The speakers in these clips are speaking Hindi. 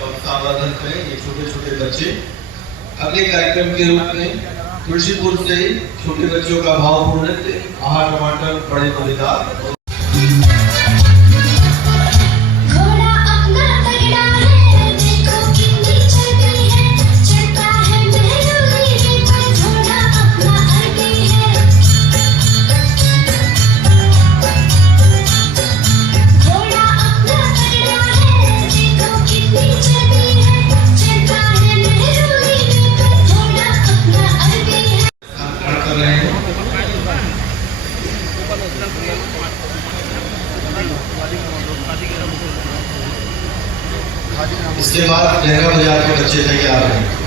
संवर्धन करें ये छोटे छोटे बच्चे। अगले कार्यक्रम के रूप में तुलसीपुर से छोटे बच्चों का भावपूर्ण नृत्य आहा टमाटर बड़े मजेदार। इसके बाद लहरा बाजार के बच्चे तैयार हैं।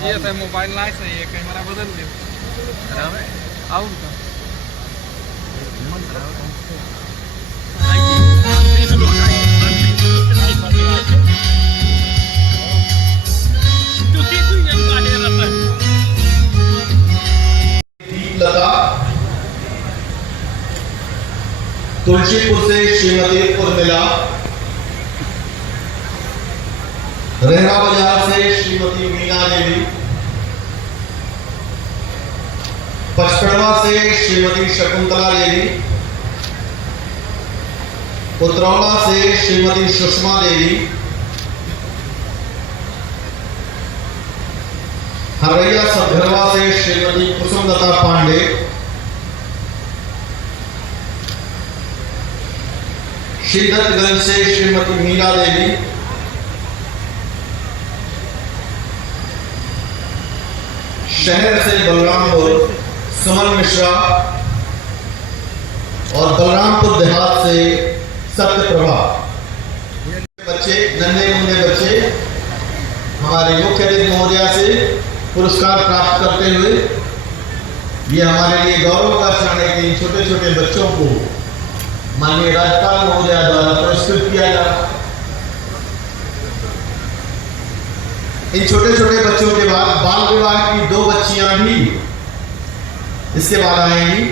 GSM मोबाइल नाही सही है, कैमरा बदल दे आउट का तुलसीपुर से श्रीमती उर्मिला, रेहरा बाजार से श्रीमती मीना देवी, पचपड़वा से श्रीमती शकुंतला देवी, उतरौला से श्रीमती सुषमा देवी, हरैया सभरवा से श्रीमती कुसुमलता पांडे, श्रीदत्तगंज से श्रीमती मीना देवी, शहर से बलरामपुर सुमन मिश्रा और बलरामपुर देहात से सत्यप्रभा। बच्चे नन्हे मुन्ने बच्चे हमारे मुख्य अतिथि महोदया से पुरस्कार प्राप्त करते हुए ये हमारे लिए गौरव का क्षण है कि छोटे छोटे बच्चों को माननीय राज्यपाल महोदया द्वारा पुरस्कृत किया जा रहा है। इन छोटे छोटे बच्चों के बाद बाल विवाह की 2 बच्चियां भी इसके बाद आएंगी।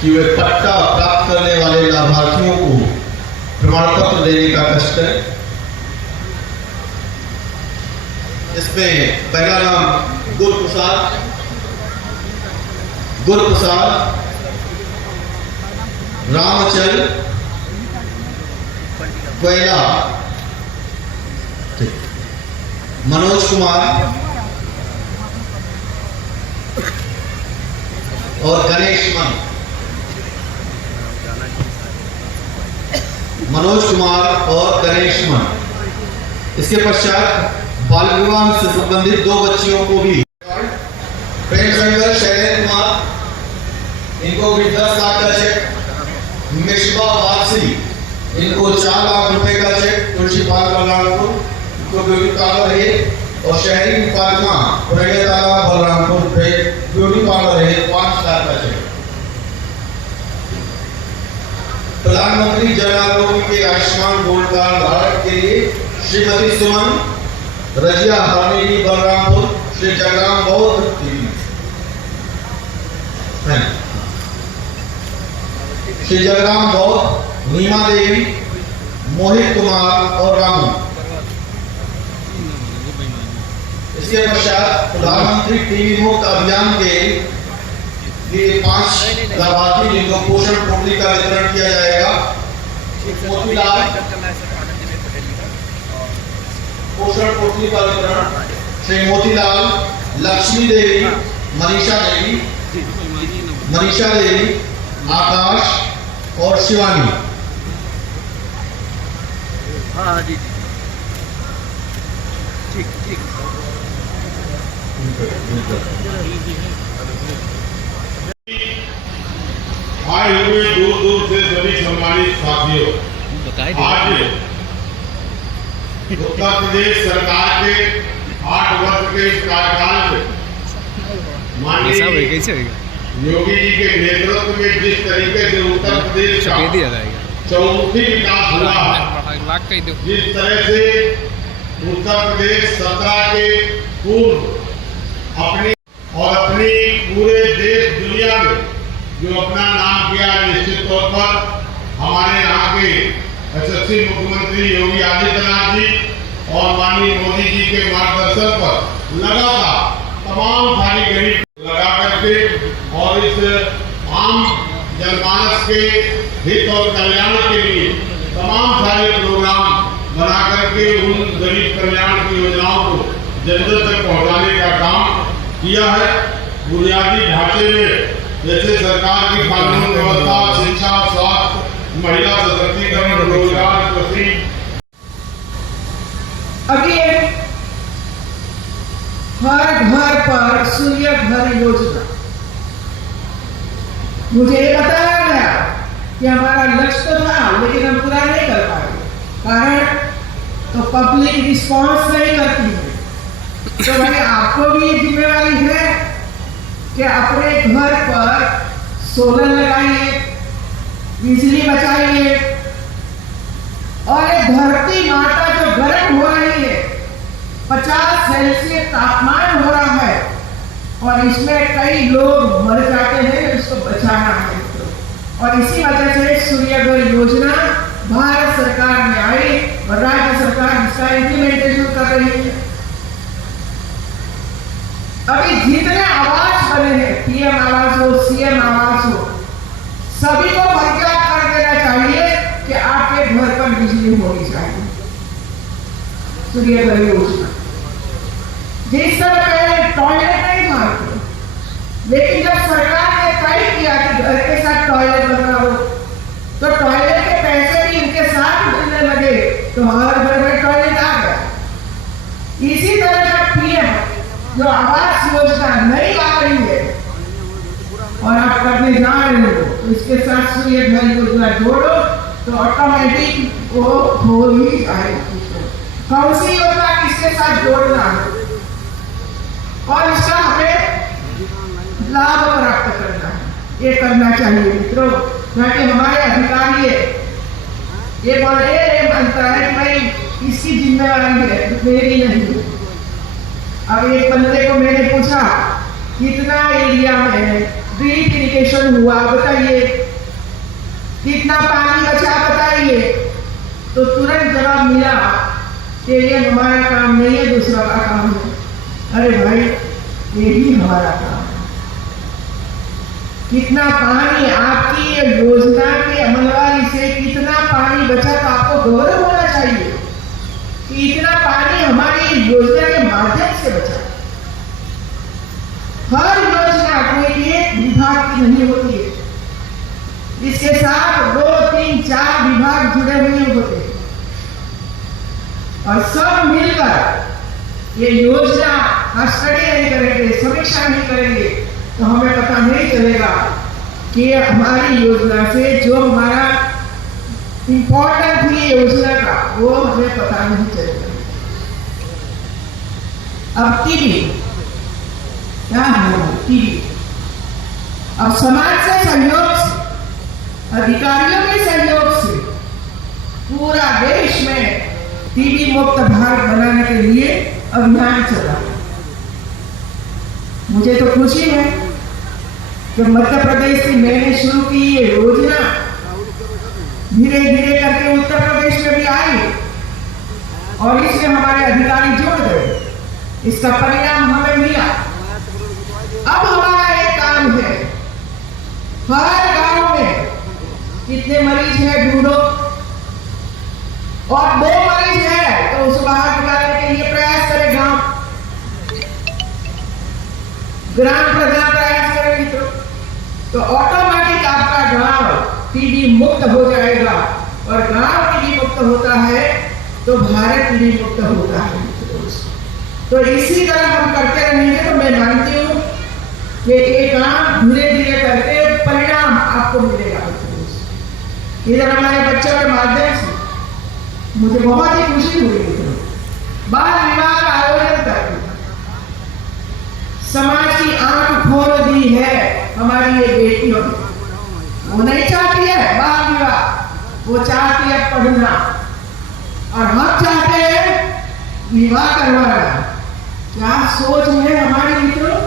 कि वे पट्टा प्राप्त करने वाले लाभार्थियों को प्रमाण पत्र देने का कष्ट है। इसमें पहला नाम गुरप्रसाद रामचल कोयला, मनोज कुमार और गणेश मन। मनोज कुमार और गणेश मन। इसके पश्चात बाल विवाह से संबंधित 2 बच्चियों को भी प्रेम शंकर शैलेंद्र कुमार, इनको भी 10 लाख का चेक। मिशबा वारसी, इनको 4 लाख रुपए का चेक। तुलसी पाल बलरामपुर, इनको ब्यूटी पार्लर है। और शहरी फातिमा बलरामपुर ब्यूटी पार्लर है, 5 लाख का चेक। प्रधानमंत्री जन आरोग्य के आयुष्मान गोल्ड कार्ड धारक के लिए श्रीमती सुमन रजिया हरनेरी बलरामपुर, श्री जगराम बौद्ध देवी, श्री जगराम बौद्ध, नीमा देवी, मोहित कुमार और रामू। इसके पश्चात प्रधानमंत्री टीबी मुक्त अभियान के लिए 5 लाभार्थी जिनको पोषण पोटली का वितरण किया जाएगा। पोषण पोटली का वितरण श्री मोतीलाल, लक्ष्मी देवी, मनीषा देवी, आकाश और शिवानी। हाँ जी ठीक ठीक। आए हुए दूर दूर से सभी सम्मानित साथियों, आज उत्तर प्रदेश सरकार के 8 वर्ष के इस कार्यकाल में ऐसा माननीय कैसे होगा योगी जी के नेतृत्व में जिस तरीके से उत्तर प्रदेश का दे दिया जाएगा चौमुखी विकास हुआ है, लाख कही दो जिस तरह से उत्तर प्रदेश 17 के पूर्व अपनी पूरे देश दुनिया में जो अपना नाम किया, निश्चित तौर पर हमारे यहाँ के यशस्वी मुख्यमंत्री योगी आदित्यनाथ जी और माननीय मोदी जी के मार्गदर्शन पर लगातार तमाम सारी गरीब लगा करके और इस आम जनमानस के हित और कल्याण के लिए तमाम सारे प्रोग्राम बना करके उन गरीब कल्याण की योजनाओं को जन जन तक पहुंचाने का काम किया है। बुनियादी ढांचे में जैसे सरकार की कानून व्यवस्था, शिक्षा, स्वास्थ्य, महिला सशक्तिकरण, रोजगार, कृषि। अभी हर घर पर सूर्य घर योजना, मुझे ये बताया गया कि हमारा लक्ष्य तो था लेकिन हम पूरा नहीं कर पाए, कारण तो पब्लिक रिस्पॉन्स नहीं करती है। तो भाई आपको भी ये जिम्मेवारी है कि अपने घर पर सोलर लगाइए, बिजली बचाइए, और ये धरती माता जो गर्म हो रही है, 50 सेल्सियस तापमान हो रहा है और इसमें कई लोग मर जाते हैं, इसको बचाना है। और इसी वजह से सूर्य घर योजना भारत सरकार में आई और राज्य सरकार इसका इम्प्लीमेंटेशन कर रही है। अभी जितने आवास बने हैं, पीएम आवास हो, सीएम आवास हो, सभी को फरियाद कर देना चाहिए कि आपके घर पर बिजली होनी चाहिए। सूर्य घर योजना जिस तरह पहले टॉयलेट नहीं था, लेकिन जब सरकार ने तय किया कि घर के साथ टॉयलेट बनना हो, तो टॉयलेट के पैसे भी इनके साथ मिलने लगे, तो हर घर में टॉयलेट आ गया। इसी तरह जब पीएम जो आवास योजना नई आ रही है और आप करने जा रहे हो, तो इसके साथ सूर्य घर योजना जोड़ो तो ऑटोमेटिक वो हो ही जाएगी। कौन सी योजना किसके साथ जोड़ना है और इसका हमें लाभ प्राप्त करना है, ये करना चाहिए मित्रों। ताकि हमारे अधिकारी ये मानता है कि भाई इसकी जिम्मेवारी है, मेरी नहीं। अब एक बंदे को मैंने पूछा कितना एरिया में ड्रिप इरिगेशन हुआ बताइए, कितना पानी बचा बताइए, तो तुरंत जवाब मिला कि ये हमारा काम नहीं है, दूसरा का काम है। अरे भाई, ये ही हमारा काम है। कितना पानी आपकी ये योजना के अमलवारी से कितना पानी बचा, तो आपको गौरव होना चाहिए कि इतना पानी हमारी योजना के माध्यम से बचा। हर योजना कोई एक विभाग की नहीं होती है, इसके साथ 2, 3, 4 विभाग जुड़े हुए होते हैं और सब मिलकर ये योजना का स्टडी नहीं करेंगे, समीक्षा नहीं करेंगे, तो हमें पता नहीं चलेगा कि हमारी योजना से जो हमारा इंपॉर्टेंट थी योजना का, वो हमें पता नहीं चलेगा। अब टीवी क्या है? टीवी अब समाज से सहयोग से, अधिकारियों के सहयोग से पूरा देश में टीबी मुक्त भारत बनाने के लिए अभियान चला। मुझे तो खुशी है कि मध्य प्रदेश की मैंने शुरू की ये योजना धीरे धीरे करके उत्तर प्रदेश में भी आई और इसमें हमारे अधिकारी जुड़ गए, इसका परिणाम हमें मिला। अब हमारा एक काम है, हर गांव में कितने मरीज हैं ढूंढो, और 2 मरीज है तो उस बाहर निकालने के लिए प्रयास करें। ग्राम प्रधान प्रयास करें मित्रों, तो ऑटोमेटिक आपका गांव टीबी मुक्त हो जाएगा और गांव टीबी मुक्त होता है तो भारत टीबी मुक्त होता है। तो इसी तरह हम करते रहेंगे तो मैं मानती हूँ कि ये काम धीरे धीरे करके परिणाम आपको मिलेगा। इधर हमारे बच्चों के माध्यम से मुझे बहुत ही खुशी हुई। बाल विवाह का आयोजन करके समाज की आंख भी है हमारी ये बेटियों में। वो नहीं चाहती है बाल विवाह, वो चाहती है पढ़ना, और हम चाहते हैं विवाह करवाना। क्या सोच है हमारे मित्रों?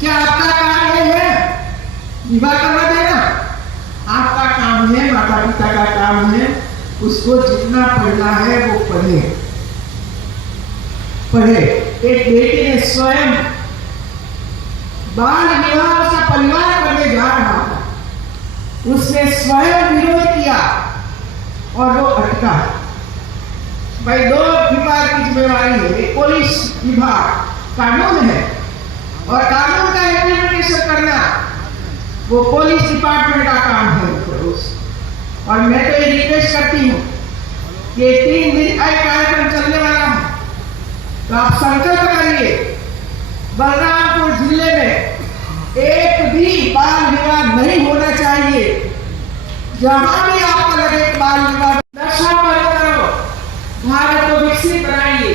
क्या आपका काम ये है विवाह करवा देना? आपका काम है, माता पिता का काम है, उसको जितना पढ़ना है वो पढ़े। एक बेटी ने स्वयं बाल विवाह उसका परिवार करने जा रहा था, उसने स्वयं विरोध किया और वो अटका। भाई, दो विभाग की जिम्मेवारी है, एक पुलिस विभाग कानून है, और कानून का इम्प्लीमेंटेशन करना वो पुलिस डिपार्टमेंट का काम है। और मैं तो ये रिक्वेस्ट करती हूँ कि 3 दिन का कार्यक्रम चलने वाला है, तो आप संकल्प करिए बलरामपुर जिले में एक भी बाल विवाह नहीं होना चाहिए। जहां भी आपको लगे बाल विवाह, नशा बंद करो, भारत को विकसित बनाइए,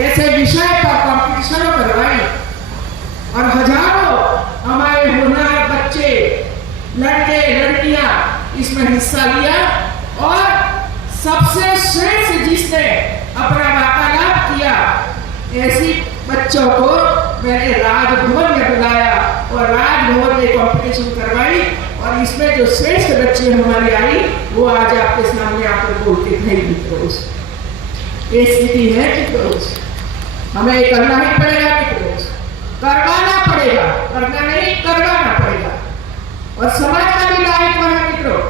ऐसे विषय पर कॉम्पिटिशन करवाइए। और हजारों हमारे होनहार बच्चे, लड़के लड़कियां इसमें हिस्सा लिया, और सबसे श्रेष्ठ जिसने अपना वार्तालाप किया, ऐसी बच्चों को मैंने राजभवन में बुलाया और राजभवन में कॉम्पिटिशन करवाई, और इसमें जो श्रेष्ठ बच्चे हमारी आई वो आज आपके सामने आकर बोलते थे। मित्रों, ये स्थिति है मित्रों, हमें करना ही पड़ेगा मित्रों, करवाना पड़ेगा, करना नहीं करवाना पड़ेगा। और समाज का भी दायित्व है मित्रों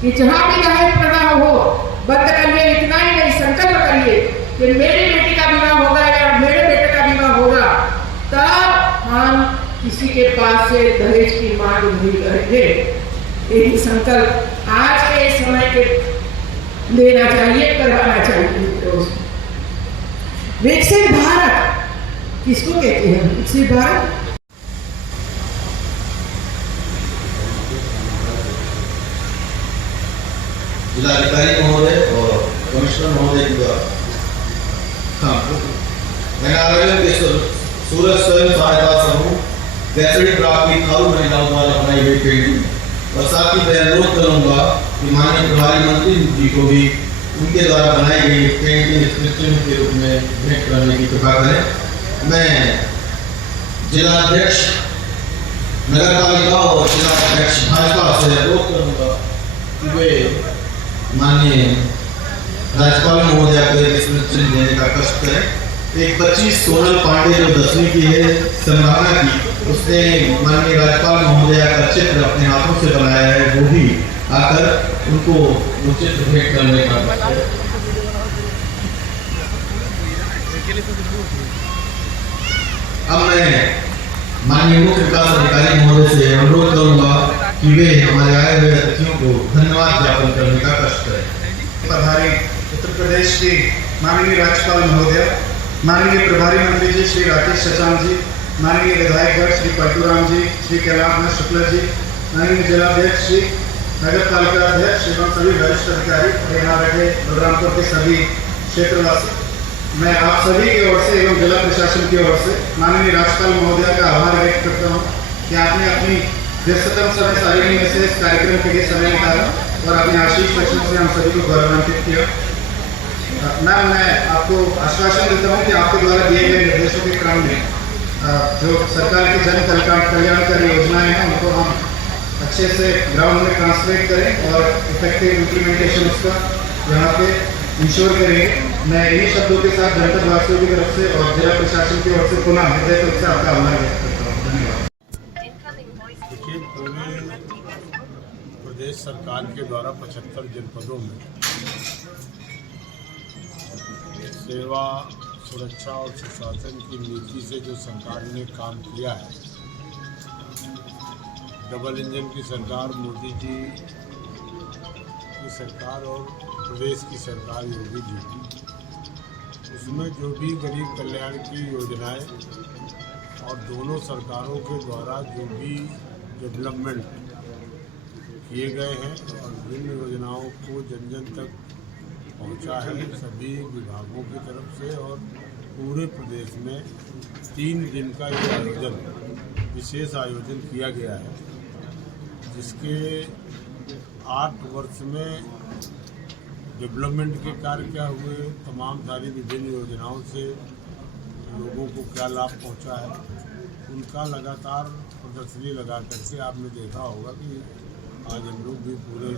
कि जहां भी दहेज प्रथा हो बंद करिए। इतना ही नहीं, संकल्प करिए कि मेरी बेटी का विवाह होगा या मेरे बेटे का विवाह होगा, तब हम किसी के पास से दहेज की मांग नहीं करेंगे। यही संकल्प आज के समय के लेना चाहिए, करवाना चाहिए। विकसित भारत किसको कहते हैं? विकसित भारत जिलाधिकारी महोदय और कमिश्नर महोदय की द्वारा के सूरज स्वयं सहायता समूह गैसड़ी प्राप्ति खारू महिलाओं द्वारा बनाई गई पेंटिंग, और साथ ही मैं अनुरोध करूंगा कि माननीय प्रभारी मंत्री जी को भी उनके द्वारा बनाई गई पेंटिंग स्मृतियों के रूप में भेंट करने की कृपा करें। मैं जिलाध्यक्ष नगर पालिका और जिलाध्यक्ष भाजपा से अनुरोध करूंगा कि वे माननीय राज्यपाल महोदय को स्मृति चिन्ह देने का कष्ट करें। एक 25 सोनल पांडे जो 10वीं की है संभावना की, उसने माननीय राज्यपाल महोदय का चित्र अपने हाथों से बनाया है, वो भी आकर उनको वो चित्र भेंट करने का कष्ट करें। अब मैं माननीय मुख्य विकास अधिकारी महोदय से अनुरोध करूंगा कि वे हमारे आए हुए अतिथियों को धन्यवाद ज्ञापन करने का कष्ट करें। पधारी उत्तर प्रदेश की माननीय राज्यपाल महोदय, माननीय प्रभारी मंत्री जी श्री राकेश शशांक जी, माननीय विधायकगण श्री परशुराम जी, श्री कैलाश शुक्ला जी, माननीय जिलाध्यक्ष श्री, नगर पालिका अध्यक्ष एवं सभी वरिष्ठ अधिकारी और यहाँ बैठे बलरामपुर के सभी क्षेत्रवासी, मैं आप सभी की ओर से एवं जिला प्रशासन की ओर से माननीय राज्यपाल महोदय का आभार व्यक्त करता हूँ कि आपने अपनी व्यस्ततम समय सारिणी में से इस कार्यक्रम के लिए समय निकाला और अपने आशीष वचन से हम सभी को गौरवान्वित किया। मैम, मैं आपको आश्वासन देता हूँ कि आपके द्वारा दिए गए निर्देशों के क्रम में जो सरकार की जन कल्याणकारी योजनाएं हैं उनको हम अच्छे से ग्राउंड में ट्रांसलेट करें और इफेक्टिव इम्प्लीमेंटेशन उसका यहाँ पे इंश्योर करेंगे। मैं इन्हीं शब्दों के साथ जनपद वासियों की तरफ से और जिला प्रशासन की ओर से पुनः हृदय से आपका आभार व्यक्त करता हूँ। धन्यवाद। देखिए, पूरे प्रदेश सरकार के द्वारा 75 जनपदों में सेवा, सुरक्षा और सुशासन की नीति से जो सरकार ने काम किया है, डबल इंजन की सरकार, मोदी जी की सरकार और प्रदेश की सरकार योगी जी की, उसमें जो भी गरीब कल्याण की योजनाएं और दोनों सरकारों के द्वारा जो भी डेवलपमेंट किए गए हैं और विभिन्न योजनाओं को जन जन तक पहुंचा है सभी विभागों की तरफ से और पूरे प्रदेश में 3 दिन का ये आयोजन, विशेष आयोजन किया गया है, जिसके 8 वर्ष में डेवलपमेंट के कार्य क्या हुए, तमाम सारी विभिन्न योजनाओं से लोगों को क्या लाभ पहुंचा है, उनका लगातार प्रदर्शनी लगा करके आपने देखा होगा कि आज हम लोग भी पूरे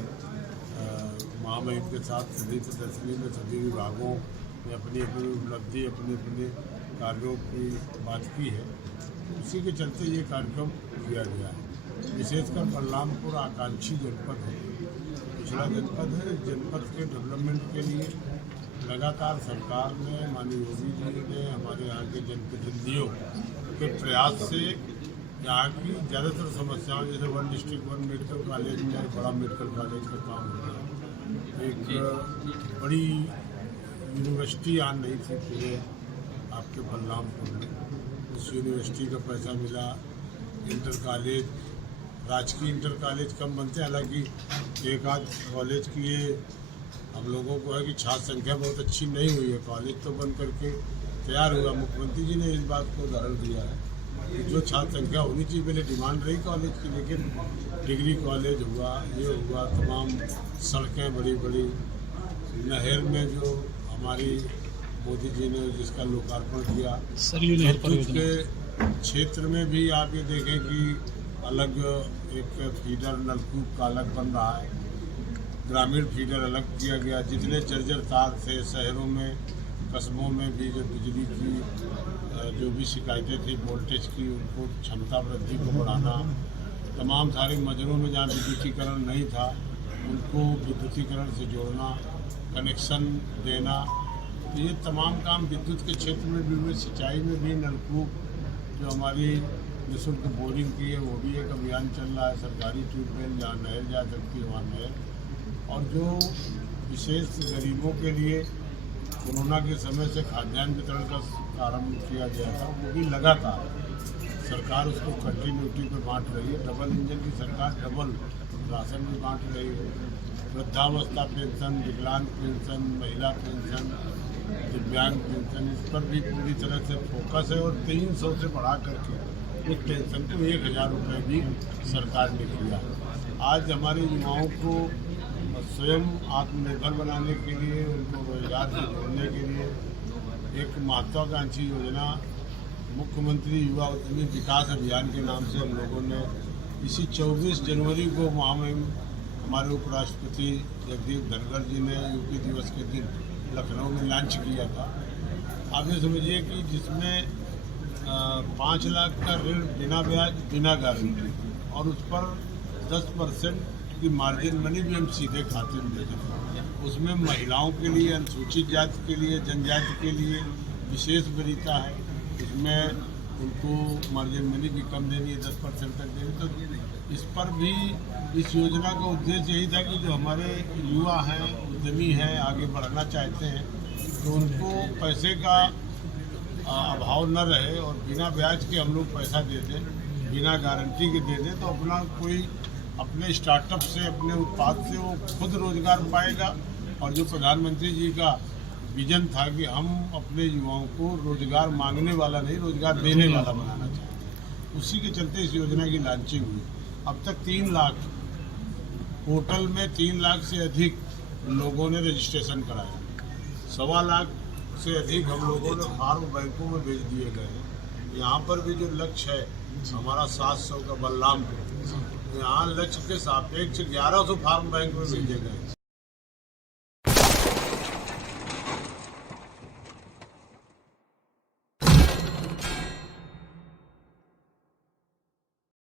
महामहिम के साथ सभी प्रदर्शनी में सभी विभागों ने अपनी अपनी उपलब्धि, अपने अपने कार्यों की बात की है। उसी के चलते ये कार्यक्रम किया गया है। विशेषकर बलरामपुर आकांक्षी जनपद है, पिछड़ा जनपद है। जनपद के डेवलपमेंट के लिए लगातार सरकार ने, माननीय योगी जी ने, हमारे यहाँ के जनप्रतिनिधियों के प्रयास से यहाँ की ज़्यादातर समस्याओं, जैसे 1 डिस्ट्रिक्ट 1 मेडिकल कॉलेज में बड़ा मेडिकल कॉलेज का काम हो गया, एक बड़ी यूनिवर्सिटी आ नहीं थी पूरे आपके बलरामपुर में, उस यूनिवर्सिटी का पैसा मिला। इंटर कॉलेज, राजकीय इंटर कॉलेज कम बनते हैं, हालांकि एक आध कॉलेज की ये हम लोगों को है कि छात्र संख्या बहुत अच्छी नहीं हुई है, कॉलेज तो बन करके तैयार हुआ। मुख्यमंत्री जी ने इस बात को उदाहरण दिया है कि जो छात्र संख्या होनी चाहिए, पहले डिमांड रही कॉलेज की, लेकिन डिग्री कॉलेज हुआ, ये हुआ, तमाम सड़कें बड़ी बड़ी, नहर में जो हमारी मोदी जी ने जिसका लोकार्पण किया, विद्युत के क्षेत्र में भी आप ये देखें कि अलग एक फीडर नलकूप का अलग बन रहा है, ग्रामीण फीडर अलग किया गया। जितने जर्जर तार थे शहरों में, कस्बों में भी जो बिजली की जो भी शिकायतें थी वोल्टेज की, उनको क्षमता वृद्धि को बढ़ाना, तमाम सारे मजरों में जहाँ विद्युतीकरण नहीं था उनको विद्युतीकरण से जोड़ना, कनेक्शन देना, ये तमाम काम विद्युत के क्षेत्र में भी हुए। सिंचाई में भी नलकूप, जो हमारी निःशुल्क बोरिंग की है, वो भी एक अभियान चल रहा है। सरकारी ट्यूबवेल जहाँ नहर जा सकती है वहाँ नहर, और जो विशेष गरीबों के लिए कोरोना के समय से खाद्यान्न वितरण का प्रारंभ किया गया था, वो भी लगातार सरकार उसको कंटिन्यूटी पे बांट रही है। डबल इंजन की सरकार डबल राशन भी बांट रही है। वृद्धावस्था पेंशन, विकलांग पेंशन, महिला पेंशन, दिव्यांग पेंशन, इस पर भी पूरी तरह से फोकस है। और 300 से बढ़ा करके उस पेंशन को 1000 रुपये भी सरकार ने किया। आज हमारे युवाओं को स्वयं आत्मनिर्भर बनाने के लिए, उनको रोजगार से जोड़ने के लिए एक महत्वाकांक्षी योजना मुख्यमंत्री युवा उद्यमी विकास अभियान के नाम से हम लोगों ने इसी 24 जनवरी को महामहिम हमारे उपराष्ट्रपति जगदीप धनखड़ जी ने यूपी दिवस के दिन लखनऊ में लॉन्च किया था। आप ये समझिए कि जिसमें 5 लाख का ऋण बिना ब्याज, बिना गारंटी, और उस पर 10% की मार्जिन मनी भी हम सीधे खाते में दे देते हैं। उसमें महिलाओं के लिए, अनुसूचित जाति के लिए, जनजाति के लिए विशेष वरीयता है। उसमें उनको मार्जिन मनी भी कम देनी है, 10% तक देनी। तो इस पर भी इस योजना का उद्देश्य यही था कि जो हमारे युवा हैं, उद्यमी हैं, आगे बढ़ना चाहते हैं, तो उनको पैसे का अभाव न रहे और बिना ब्याज के हम लोग पैसा दे दें, बिना गारंटी के दे दें, तो अपना कोई अपने स्टार्टअप से, अपने उत्पाद से वो खुद रोजगार पाएगा। और जो प्रधानमंत्री जी का विजन था कि हम अपने युवाओं को रोजगार मांगने वाला नहीं, रोजगार देने वाला बनाना चाहते, उसी के चलते इस योजना की लॉन्चिंग हुई। अब तक 3 लाख, पोर्टल में 3 लाख से अधिक लोगों ने रजिस्ट्रेशन कराया। 1.25 लाख से अधिक हम लोगों ने फार्म बैंकों में भेज दिए गए हैं। यहाँ पर भी जो लक्ष्य है हमारा 700 का बलरामपुर, यहाँ लक्ष्य के सापेक्ष 1100 फार्म बैंक में भेजे गए।